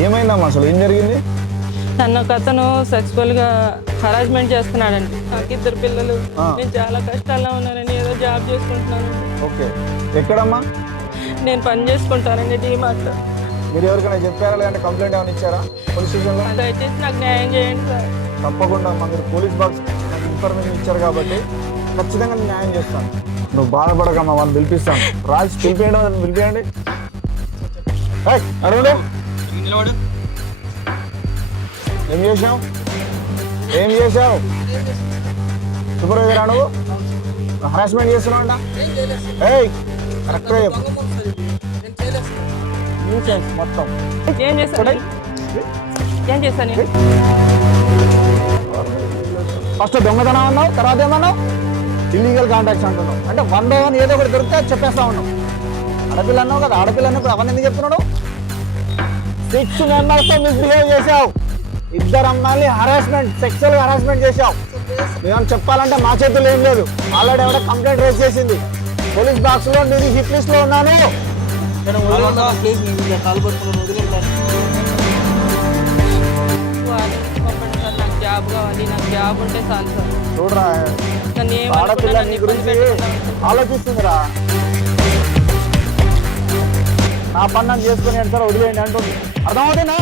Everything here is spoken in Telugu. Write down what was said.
ఏమైందమ్మా అసలు ఏం జరిగింది? నన్ను ఒక అతను సెక్సువల్గా హరాస్మెంట్ చేస్తున్నాడండి. నాకు 2 పిల్లలు, నేను చాలా కష్టాల్లో ఉన్నానండి. ఏదో జాబ్ చేసుకుంటున్నానండి. ఓకే, ఎక్కడమ్మా? నేను పని చేసుకుంటానండి డీమార్ట్లో. మీరు ఎవరికైనా చెప్పారా లేదంటే కంప్లైంట్ ఏమైనా ఇచ్చారా పోలీస్ స్టేషన్లో? దయచేసి నాకు న్యాయం చేయండి సార్. తప్పకుండా అమ్మా, మీరు పోలీస్ బాక్స్ నాకు ఇన్ఫర్మేషన్ ఇచ్చారు కాబట్టి ఖచ్చితంగా నేను న్యాయం చేస్తాను. నువ్వు బాధపడకమ్మా, వాళ్ళు పిలిపిస్తాను. రాజ్ పిలిపియండి. అడగడు ఏం చేసావు సూపర్వైజర్ నువ్వు హరాస్మెంట్ చేస్తున్నావు అంట. కరెక్ట్గా చెప్పు మొత్తం ఏం చేస్తాను ఫస్ట్ దొంగతనం అన్నావు, తర్వాత ఏమన్నావు ఇల్లీగల్ కాంటాక్ట్స్ అంటున్నావు. అంటే 1 ఏదో ఒకటి దొరికితే చెప్పేస్తా ఉన్నావు. ఆడపిల్ల అన్నావు కదా, ఆడపిల్ల అన్నప్పుడు అవన్నీ ఎందుకు చెప్తున్నాడు? 6 మెంబర్స్తో మిస్బిహేవ్ చేసావు. 2 అమ్మాయిని సెక్సువల్ హరాస్మెంట్ చేసావు. మేము చెప్పాలంటే మా చేతుల్లో ఏం లేదు. ఆల్రెడీ ఎవడో కంప్లైంట్ రేజ్ చేసింది. పోలీస్ బాక్స్ లో నేను హిట్ లిస్ట్ లో ఉన్నాను. నాకు జాబ్ కావాలి, నాకు జాబ్ ఉంటే చాలు సార్. చూడరా, ఆడపిల్ల నీ గురించి ఆలోచిస్తుందిరా. నా పని చేసుకుని వదిలేయండి అంటుంది. అర్థమవుతుందా?